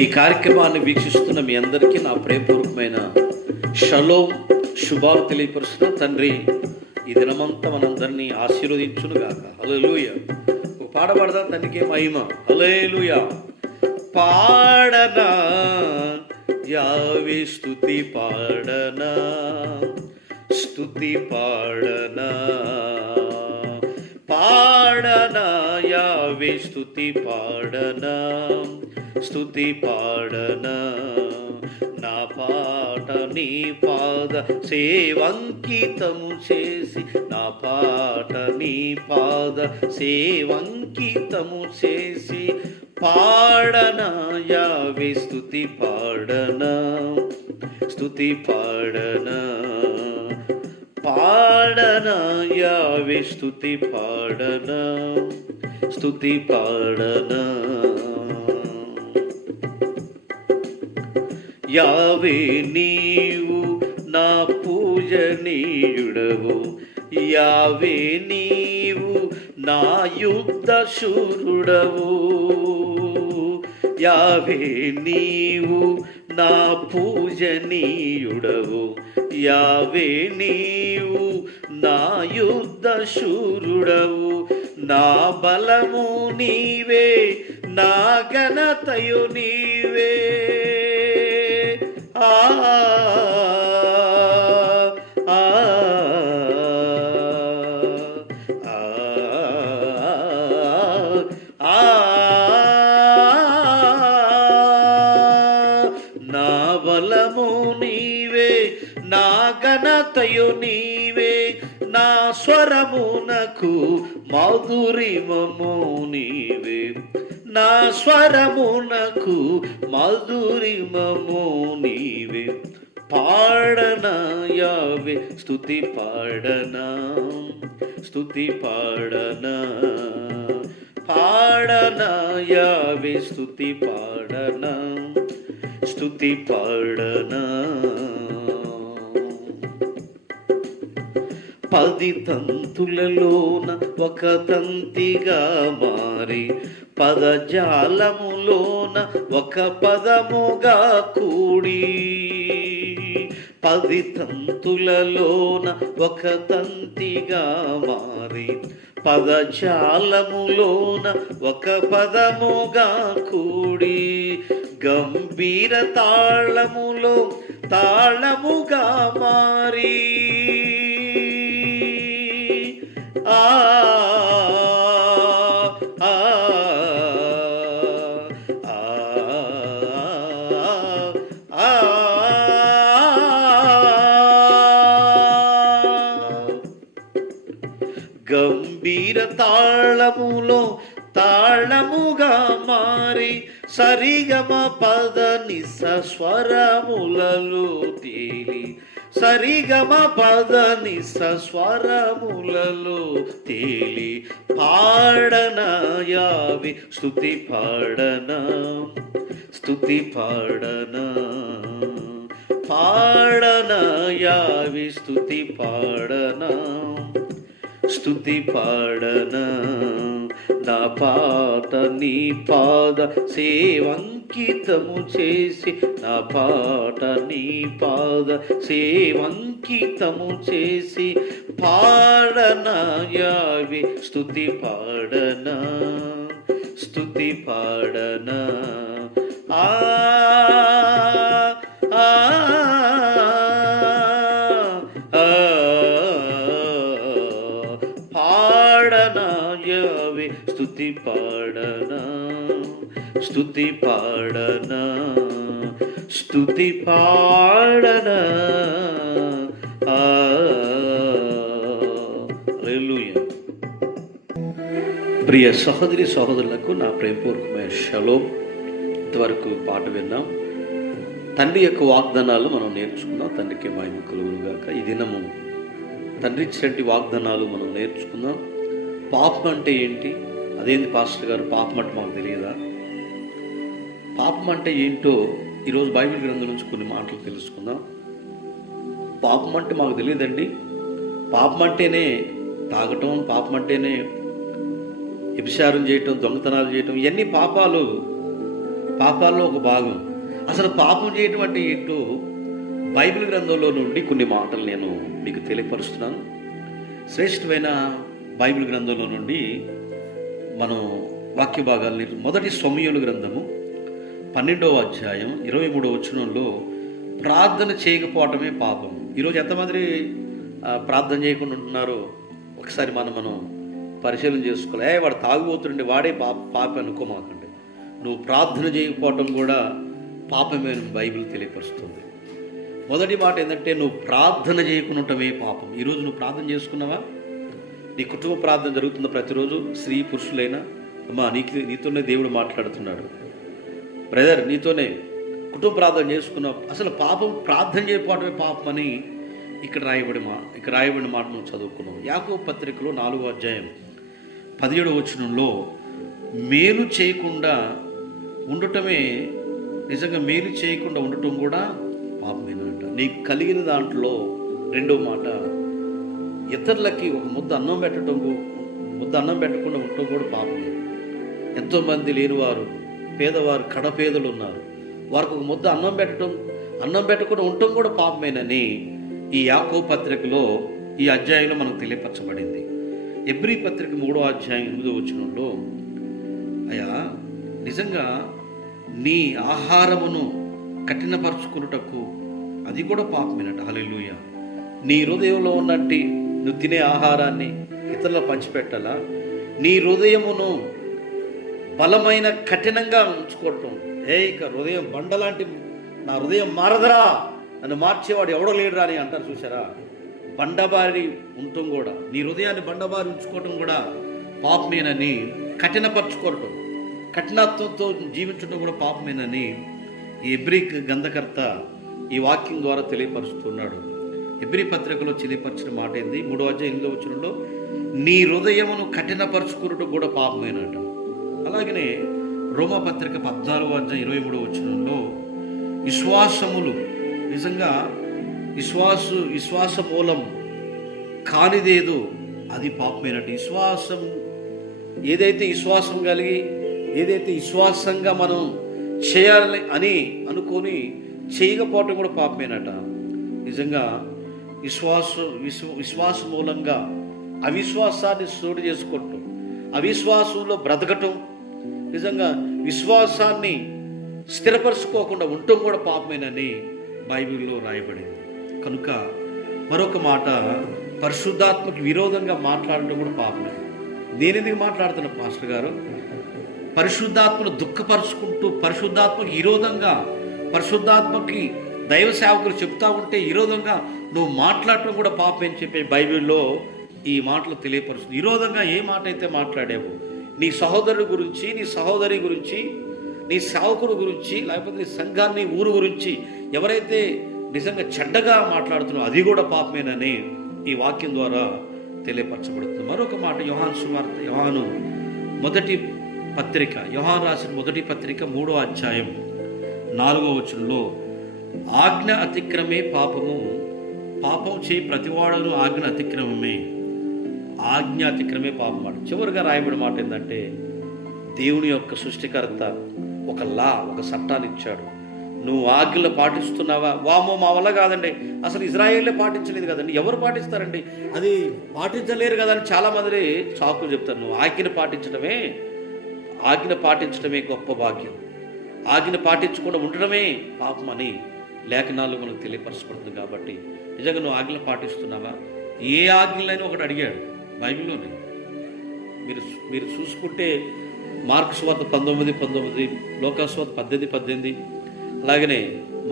ఈ కార్యక్రమాన్ని వీక్షిస్తున్న మీ అందరికీ నా ప్రేమపూర్వకమైన షలోమ్ శుభాలు తెలియపరుస్తున్న తండ్రి ఈ దినమంతా మనందరినీ ఆశీర్వదించునుగాక. హల్లెలూయా. ఒక పాట పాడదా, తండ్రికే మహిమ. హల్లెలూయా. పాడనా యావే స్తుతి పాడనా, స్తుతి పాడనా, పాడనా యావే స్తుతి పాడనా, స్తుతి పాడనా. నా పాట నీ పాద సేవంకితము చేసి, నా పాట నీ పాద సేవంకితము చేసి, పాడనా యావే స్తుతి పాడనా, స్తుతి పాడనా, పాడనా యావే స్తుతి పాడనా, స్తుతి పాడనా. యావే నీవు నా పూజనీయుడవు, యావే నీవు నా యుద్ధ శూరుడవు, యావే నీవు నా పూజనీయుడవు, యావే నీవు నా యుద్ధ శూరుడవు. నా బలము నీవే, నా ఘనతయు నీవే. ఆ ఆ నా బలము నీవే, నా ఘనతయు నీవే. నా స్వరమునకు మాధురిమము నీవే, నా స్వరమునకు మాధురిమము నీవే. పాడనా యావే స్తుతి పాడనా, స్తుతి పాడనా, పాడనా యావే స్తుతి పాడనా, స్తుతి పాడనా. 10 తంతులలోన ఒక తంతిగా మారి, పదజాలములోన ఒక పదముగా కూడి. 10 తంతులలోన ఒక తంతిగా మారి, పదజాలములోన ఒక పదముగా కూడి. గంభీర తాళములో తాళముగా మారి, ఆ ఆ ఆ గంభీర తాళములో తాళముగా మారి, సరిగమ పద నిస స్వరములలో తేలి, సరిగమ పద నిస స్వరములలో తేలి. పాడనా యావే స్తుతి పాడనా, స్తుతి పాడనా, పాడనా యావే స్తుతి పాడనా, స్తుతి పాడనా. నా పాట నీ పాద సేవంకితము చేసి, నా పాట నీ పాద సేవంకితము చేసి, పాడనా యావే స్తుతి పాడనా, స్తుతి పాడనా. ఆ ఆ పాడనా యావే స్తుతి పాడనా, స్తుతి పాడనా, స్తుతి పాడనా. హల్లెలూయా. ప్రియ సహోదరి సహోదరులకు నా ప్రేమపూర్వకమైన షలోమ్. ఇంతవరకు పాట విన్నాం. తండ్రి యొక్క వాగ్దానాలు మనం నేర్చుకుందాం. తండ్రికి మహిమ కలుగునుగాక. ఈ దినము తండ్రి ఇచ్చినటువంటి వాగ్దానాలు మనం నేర్చుకుందాం. పాపం అంటే ఏంటి? అదేంటి పాస్టర్ గారు, పాపం అంటే మాకు తెలియదా? పాపం అంటే ఏంటో ఈరోజు బైబిల్ గ్రంథం నుంచి కొన్ని మాటలు తెలుసుకుందాం. పాపం అంటే మాకు తెలియదండి. పాపం అంటేనే తాగటం, పాపం అంటేనే వ్యభిచారం చేయటం, దొంగతనాలు చేయటం, ఇవన్నీ పాపాలు. పాపాల్లో ఒక భాగం. అసలు పాపం చేయటం అంటే ఏంటో బైబిల్ గ్రంథంలో నుండి కొన్ని మాటలు నేను మీకు తెలియపరుస్తున్నాను. శ్రేష్టమైన బైబిల్ గ్రంథంలో నుండి మనం వాక్య భాగాల్ని మొదటి సమూయేలు గ్రంథము 12వ అధ్యాయం 23వ వచనంలో ప్రార్థన చేయకపోవటమే పాపం. ఈరోజు ఎంతమంది ప్రార్థన చేయకుండా ఉంటున్నారో ఒకసారి మనం పరిశీలన చేసుకోవాలి. వాడు తాగుబోతుండే వాడే పాప అనుకోమాకండి. నువ్వు ప్రార్థన చేయకపోవటం కూడా పాపమే బైబిల్ తెలియపరుస్తుంది. మొదటి మాట ఏంటంటే నువ్వు ప్రార్థన చేయకుండా ఉండటమే పాపం. ఈరోజు నువ్వు ప్రార్థన చేసుకున్నావా? నీ కుటుంబ ప్రార్థన జరుగుతున్న ప్రతిరోజు స్త్రీ పురుషులైనా అమ్మా నీతోనే దేవుడు మాట్లాడుతున్నాడు. బ్రదర్ నీతోనే కుటుంబ ప్రార్థన చేసుకున్నావు. అసలు పాపం ప్రార్థన చేయకపోవడమే పాపం అని ఇక్కడ రాయబడిన మాట మనం చదువుకున్నాం. యాకోబు పత్రికలో 4వ అధ్యాయం 17వ వచనంలో మేలు చేయకుండా ఉండటమే, నిజంగా మేలు చేయకుండా ఉండటం కూడా పాపమేనంట. నీకు కలిగిన దాంట్లో రెండవ మాట, ఇతరులకి ఒక ముద్ద అన్నం పెట్టకుండా ఉండటం కూడా పాపమే. ఎంతోమంది లేనివారు, పేదవారు, కడపేదలు ఉన్నారు. వారికి ఒక ముద్ద అన్నం పెట్టకుండా ఉండటం కూడా పాపమేనని ఈ యాకోబు పత్రికలో ఈ అధ్యాయంలో మనకు తెలియపరచబడింది. ఎబ్రీ పత్రిక 3వ అధ్యాయం 8వ వచనంలో, అయ్యా నిజంగా నీ ఆహారమును కఠినపరుచుకున్నటకు అది కూడా పాపమేనట. హల్లెలూయా. నీ హృదయంలో ఉన్నట్టు నువ్వు తినే ఆహారాన్ని ఇతరులకు పంచిపెట్టాలా? నీ హృదయమును బలమైన కఠినంగా ఉంచుకోవటం. ఇక హృదయం బండలాంటి నా హృదయం మారదరా, నన్ను మార్చేవాడు ఎవడో లేడురా అని అంటారు చూసారా? బండబారి ఉండటం కూడా, నీ హృదయాన్ని బండబారి ఉంచుకోవటం కూడా పాపమేనని, కఠినపరచుకోవటం, కఠినత్వంతో జీవించడం కూడా పాపమేనని ఈ ఎబ్రీ గ్రంథకర్త ఈ వాక్యం ద్వారా తెలియపరుస్తున్నాడు. ఎబ్రీ పత్రికలో తెలియపరిచిన మాట ఏంది? 3వ అధ్యాయం 8వ వచనంలో నీ హృదయమును కఠినపరుచుకున్నట్టు కూడా పాపమేనట. అలాగనే రోమా పత్రిక 14వ అధ్యాయం 23వ వచనంలో విశ్వాసములు, నిజంగా విశ్వాస మూలం కానిదేదో అది పాపమేనట్టు. ఏదైతే విశ్వాసం కలిగి, ఏదైతే విశ్వాసంగా మనం చేయాలి అని అనుకొని చేయకపోవటం కూడా పాపమేనట. నిజంగా విశ్వాస మూలంగా అవిశ్వాసాన్ని చోటు చేసుకోవటం, అవిశ్వాసంలో బ్రతకటం, నిజంగా విశ్వాసాన్ని స్థిరపరచుకోకుండా ఉండటం కూడా పాపమేనని బైబిల్లో రాయబడింది. కనుక మరొక మాట, పరిశుద్ధాత్మకి విరోధంగా మాట్లాడటం కూడా పాపమే. నేనెందుకు మాట్లాడుతున్నా పాస్టర్ గారు? పరిశుద్ధాత్మను దుఃఖపరుచుకుంటూ, పరిశుద్ధాత్మకి విరోధంగా, పరిశుద్ధాత్మకి దైవ సేవకులు చెప్తా ఉంటే విరోధంగా నువ్వు మాట్లాడటం కూడా పాపం అని చెప్పి బైబిల్లో ఈ మాటలు తెలియపరుస్తుంది. విరోధంగా ఏ మాట అయితే మాట్లాడావో, నీ సహోదరుడి గురించి, నీ సహోదరి గురించి, నీ సేవకుడు గురించి, లేకపోతే నీ సంఘాన్ని, ఊరు గురించి ఎవరైతే నిజంగా చెడ్డగా మాట్లాడుతున్నావు అది కూడా పాపమేనని ఈ వాక్యం ద్వారా తెలియపరచబడుతుంది. మరొక మాట, యోహాను రాసిన మొదటి పత్రిక 3వ అధ్యాయం 4వ వచనంలో ఆజ్ఞ అతిక్రమే పాపము, పాపం చేయి ప్రతివాడును ఆజ్ఞ అతిక్రమే పాపం మాట. చివరిగా రాయబడిన మాట ఏంటంటే, దేవుని యొక్క సృష్టికర్త ఒక చట్టాన్ని ఇచ్చాడు. నువ్వు ఆజ్ఞలు పాటిస్తున్నావా? వామో మా వల్ల కాదండి, అసలు ఇజ్రాయేలే పాటించలేదు కదండి, ఎవరు పాటిస్తారండి, అది పాటించలేరు కదా అని చాలామంది చాకులు చెప్తారు. నువ్వు ఆజ్ఞ పాటించడమే గొప్ప భాగ్యం, ఆజ్ఞ పాటించకుండా ఉండడమే పాపం అని లేఖనాలు మనకు తెలియపరచబడుతుంది. కాబట్టి నిజంగా నువ్వు ఆజ్ఞలు పాటిస్తున్నావా? ఏ ఆజ్ఞలైనా ఒకటి అడిగాడు బైబిల్లోనే. మీరు చూసుకుంటే మార్కు సువార్త 19:19, లూకా సువార్త 18:18, అలాగనే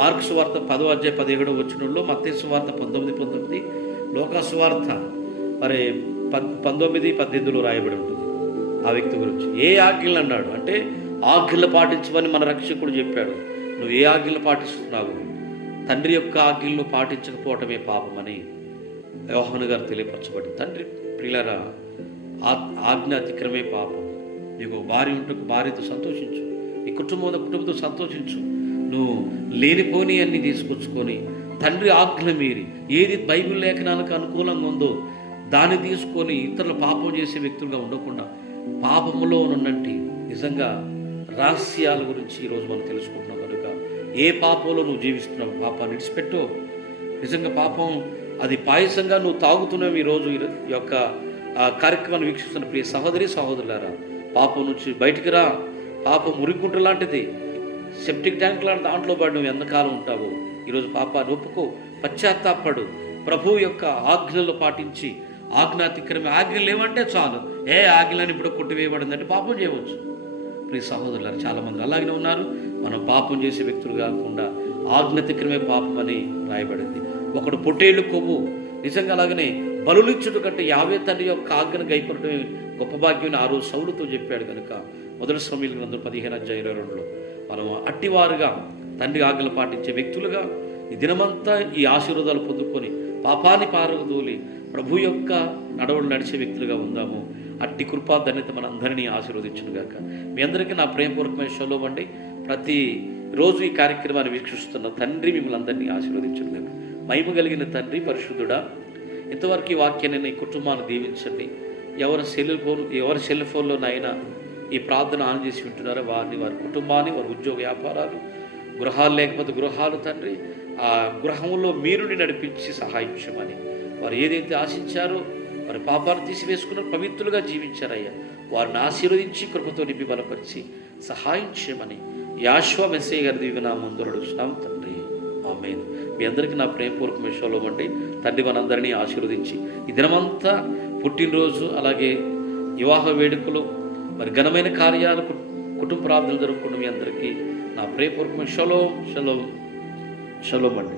మార్కు సువార్త 10వ అధ్యాయం 17వ వచనంలో, మత్తయి సువార్త 19:19, లూకా సువార్త 19:18 రాయబడి ఉంటుంది ఆ వ్యక్తి గురించి. ఏ ఆజ్ఞలు అన్నాడు అంటే ఆజ్ఞలు పాటించమని మన రక్షకుడు చెప్పాడు. నువ్వు ఏ ఆజ్ఞలు పాటిస్తున్నావు? తండ్రి యొక్క ఆజ్ఞలను పాటించకపోవటమే పాపమని యోహాను గారు తెలియపరచబడింది. తండ్రి ప్రియులారా, ఆజ్ఞ అతిక్రమే పాపం. నీకు భార్య ఉంటే భార్యతో సంతోషించు, నీ కుటుంబంతో సంతోషించు. నువ్వు లేనిపోని అన్ని తీసుకొచ్చుకొని తండ్రి ఆజ్ఞ మీరి ఏది బైబిల్ లేఖనానికి అనుకూలంగా ఉందో దాన్ని తీసుకొని ఇతరులు పాపం చేసే వ్యక్తులుగా ఉండకుండా పాపములో ఉన్నట్టు నిజంగా రహస్యాల గురించి ఈరోజు మనం తెలుసుకుంటున్నాం కనుక ఏ పాపంలో నువ్వు జీవిస్తున్నావు, పాపాన్ని విడిచిపెట్టు. నిజంగా పాపం అది పాయసంగా నువ్వు తాగుతున్నావు. ఈరోజు ఈ యొక్క కార్యక్రమాన్ని వీక్షిస్తున్న ప్రియ సహోదరి సహోదరులారా, పాపం నుంచి బయటికి రా. పాపం మురిగుంట లాంటిది, సెప్టిక్ ట్యాంక్ లాంటి దాంట్లో పడి నువ్వు ఎంతకాలం ఉంటావో ఈరోజు పాపాన్ని ఒప్పుకో, పశ్చాత్తాపడు. ప్రభు యొక్క ఆజ్ఞలు పాటించి, ఆజ్ఞాతిక్రమే ఆజ్ఞలు ఏమంటే చాలు, ఏ ఆజ్ఞలని ఇప్పుడు కొట్టివేయబడిందంటే పాపం చేయవచ్చు. ప్రియ సహోదరులారు, చాలామంది అలాగే ఉన్నారు. మనం పాపం చేసే వ్యక్తులు కాకుండా ఆజ్ఞాతిక్రమే పాపం అని రాయబడింది. ఒకడు పొట్టేళ్ళు కొవ్వు, నిజంగా అలాగనే బలులిచ్చుట కంటే యావే తండ్రి యొక్క ఆజ్ఞను గైకొనటమే గొప్ప భాగ్యం ఆ రోజు సౌలుతో చెప్పాడు కనుక మొదటి సమూయేలు గ్రంథం 15:22 మనం అట్టివారుగా తండ్రి ఆజ్ఞలు పాటించే వ్యక్తులుగా ఈ దినమంతా ఈ ఆశీర్వాదాలు పొందుకొని పాపాన్ని పారదోలి ప్రభు యొక్క నడవలు నడిచే వ్యక్తులుగా ఉందాము. అట్టి కృపా ధన్యత మనందరినీ ఆశీర్వదించునుగాక. మీ అందరికీ నా ప్రేమపూర్వకమైన షలోం అండి. ప్రతి రోజు ఈ కార్యక్రమాన్ని వీక్షిస్తున్న తండ్రి మిమ్మల్ని అందరినీ ఆశీర్వదించునుగాక. మహిమ కలిగిన తండ్రి పరిశుద్ధుడా, ఇంతవరకు ఈ వాక్యాన్ని నీ కుటుంబాన్ని దీవించండి. ఎవరి సెల్ ఫోన్లోనైనా ఈ ప్రార్థన ఆన్ చేసి ఉంటున్నారో వారిని, వారి కుటుంబాన్ని, వారి ఉద్యోగ వ్యాపారాలు, గృహాలు లేకపోతే గృహాలు తండ్రి, ఆ గృహంలో మీరుని నడిపించి సహాయించమని, వారు ఏదైతే ఆశించారో వారి పాపాలు తీసివేసుకున్నారు, పవిత్రులుగా జీవించారయ్యా, వారిని ఆశీర్వదించి కృపతో నింపి బలపరిచి సహాయం చేయమని యాశ్వా మెస్సయ్య గారి దీవెనామమున అడుగుతున్నాం తండ్రి, ఆమేన్. మీ అందరికీ నా ప్రేమపూర్వకమైన షలోం అండి. తండ్రి మనందరినీ ఆశీర్వదించి ఈ దినమంతా పుట్టినరోజు, అలాగే వివాహ వేడుకలు, మరి ఘనమైన కార్యాలు, కుటుంబ ప్రార్థనలు జరుపుకున్న మీ అందరికీ నా ప్రేమపూర్వకమైన షలోం షలోం షలోం అండి.